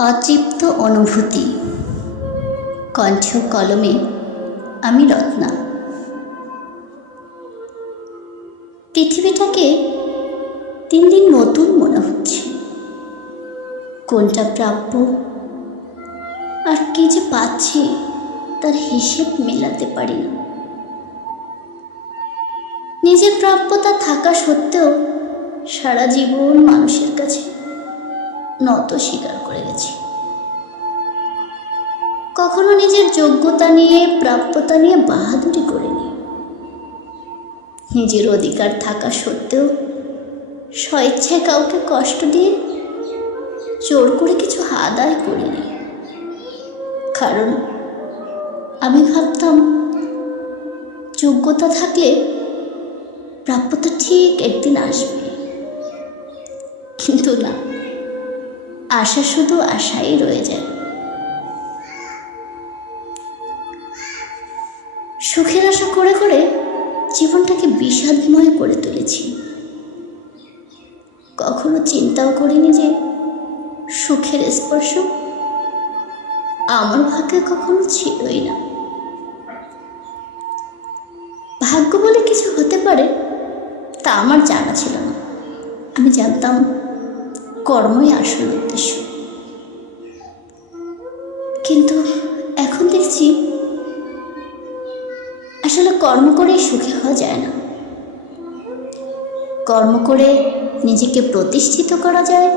অতৃপ্ত অনুভূতি। কণ্ঠ কলমে, আমি রত্না। পৃথিবীটাকে দিন দিন নতুন মনে হচ্ছে। কোনটা প্রাপ্য? আর কি যে পাচ্ছি তার হিসেব মেলাতে পারি না। নিজের প্রাপ্যতা থাকা সত্ত্বেও সারা জীবন মানুষের কাছে নত স্বীকার করে গেছি। কখনো নিজের যোগ্যতা নিয়ে, প্রাপ্যতা নিয়ে বাহাদুরি করিনি। নিজের অধিকার থাকা সত্ত্বেও স্বেচ্ছায় কাউকে কষ্ট দিয়ে জোর করে কিছু আদায় করিনি। কারণ আমি ভাবতাম, যোগ্যতা থাকলে প্রাপ্যতা ঠিক একদিন আসবে। কিন্তু না। আশা শুধু আশাই রয়ে যায়। সুখের আশা করে করে জীবনটাকে বিষাদময় করে তুলেছি। কখনো চিন্তাও করিনি যে সুখের স্পর্শ আমার ভাগ্যে কখনো ছিলই না। ভাগ্য বলে কিছু হতে পারে, তা আমার জানা ছিল না। আমি জানতাম কর্মই আসল উদ্দেশ্য। কিন্তু এখন দেখছি, আসলে কর্ম করেই সুখী হওয়া যায় না। কর্ম করে নিজেকে প্রতিষ্ঠিত করা যায়,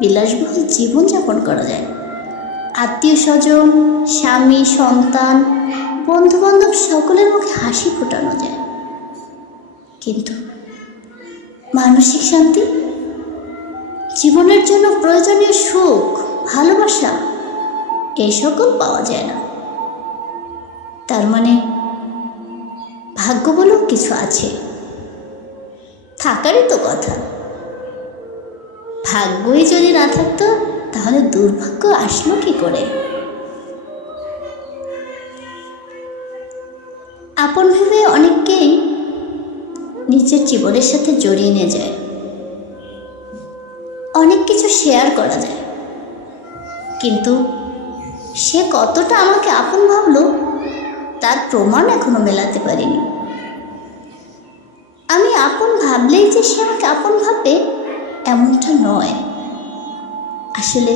বিলাসবহুল জীবনযাপন করা যায়। আত্মীয় স্বজন স্বামী, সন্তান বন্ধু বান্ধব সকলের মুখে হাসি ফোটানো যায়। কিন্তু মানসিক শান্তি জীবনের জন্য প্রয়োজনীয় সুখ, ভালোবাসা এই সকল পাওয়া যায় না। তার মানে ভাগ্য বলেও কিছু আছে। থাকারই তো কথা। ভাগ্যই যদি না থাকতো, তাহলে দুর্ভাগ্য আসলো কি করে? আপন ভেবে অনেককেই নিজের জীবনের সাথে জড়িয়ে নিয়ে যায়। শেয়ার করা যায়। কিন্তু সে কতটা আমাকে আপন ভাবলো, তার প্রমাণ এখনও মেলাতে পারিনি। আমি আপন ভাবলেই যে সে আমাকে আপন ভাববে, এমনটা নয়। আসলে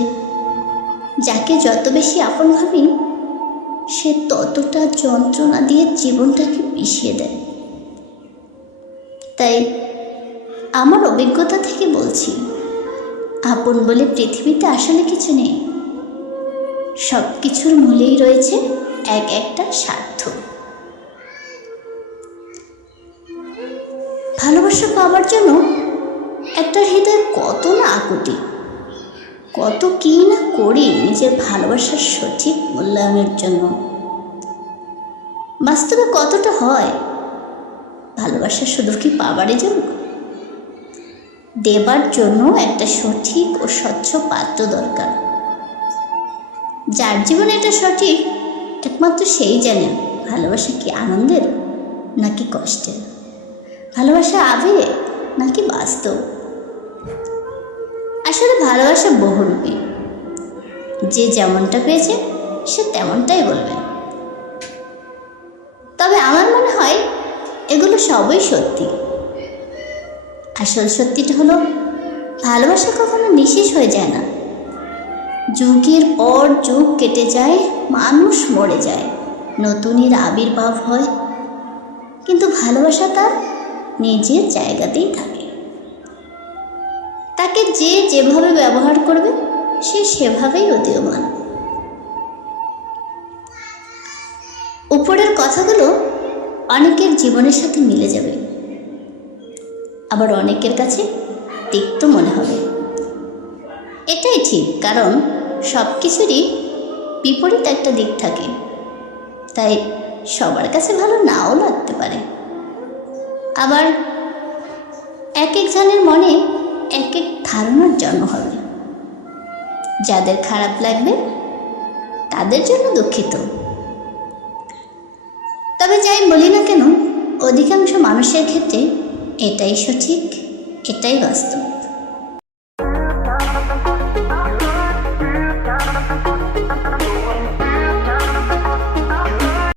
যাকে যত বেশি আপন ভাবি, সে ততটা যন্ত্রণা দিয়ে জীবনটাকে পিষিয়ে দেয়। তাই আমার অভিজ্ঞতা থেকে বলছি আপন বলে পৃথিবীতে আসলে কিছু নেই। সব কিছুর মূলেই রয়েছে এক একটা স্বার্থ। ভালোবাসা পাওয়ার জন্য একটা হৃদয় কত না আকুতি, কত কি না করি নিজের ভালোবাসার সঠিক মূল্যায়নের জন্য। বাস্তবে কতটা হয়, ভালোবাসা শুধু কি পাবারই জন্য দেবার জন্য একটা সঠিক ও স্বচ্ছ পাত্র দরকার। যার জীবনে এটা সঠিক, একমাত্র সেই জানেন ভালোবাসা কি আনন্দের নাকি কষ্টের? ভালোবাসা আবেগ নাকি বাস্তব? আসলে ভালোবাসা বহুরূপী। যে যেমনটা পেয়েছে, সে তেমনটাই বলবে। তবে আমার মনে হয় এগুলো সবই সত্যি। আসল সত্যিটা হলো, ভালোবাসা কখনো নিঃশেষ হয়ে যায় না। যুগের পর যুগ কেটে যায়, মানুষ মরে যায়, নতুনের আবির্ভাব হয়। কিন্তু ভালোবাসা তার নিজের জায়গাতেই থাকে। তাকে যে যেভাবে ব্যবহার করবে, সে সেভাবেই উদীয়মান। উপরের কথাগুলো অনেকের জীবনের সাথে মিলে যাবে। আবার অনেকের কাছে তিক্ত মনে হবে। এটাই ঠিক, কারণ সব কিছুরই বিপরীত একটা দিক থাকে। তাই সবার কাছে ভালো নাও লাগতে পারে। আবার এক একজনের মনে এক এক ধারণার জন্ম হবে। যাদের খারাপ লাগবে, তাদের জন্য দুঃখিত। তবে যাই বলি না কেন, অধিকাংশ মানুষের ক্ষেত্রে এটাই সঠিক এটাই বাস্তব।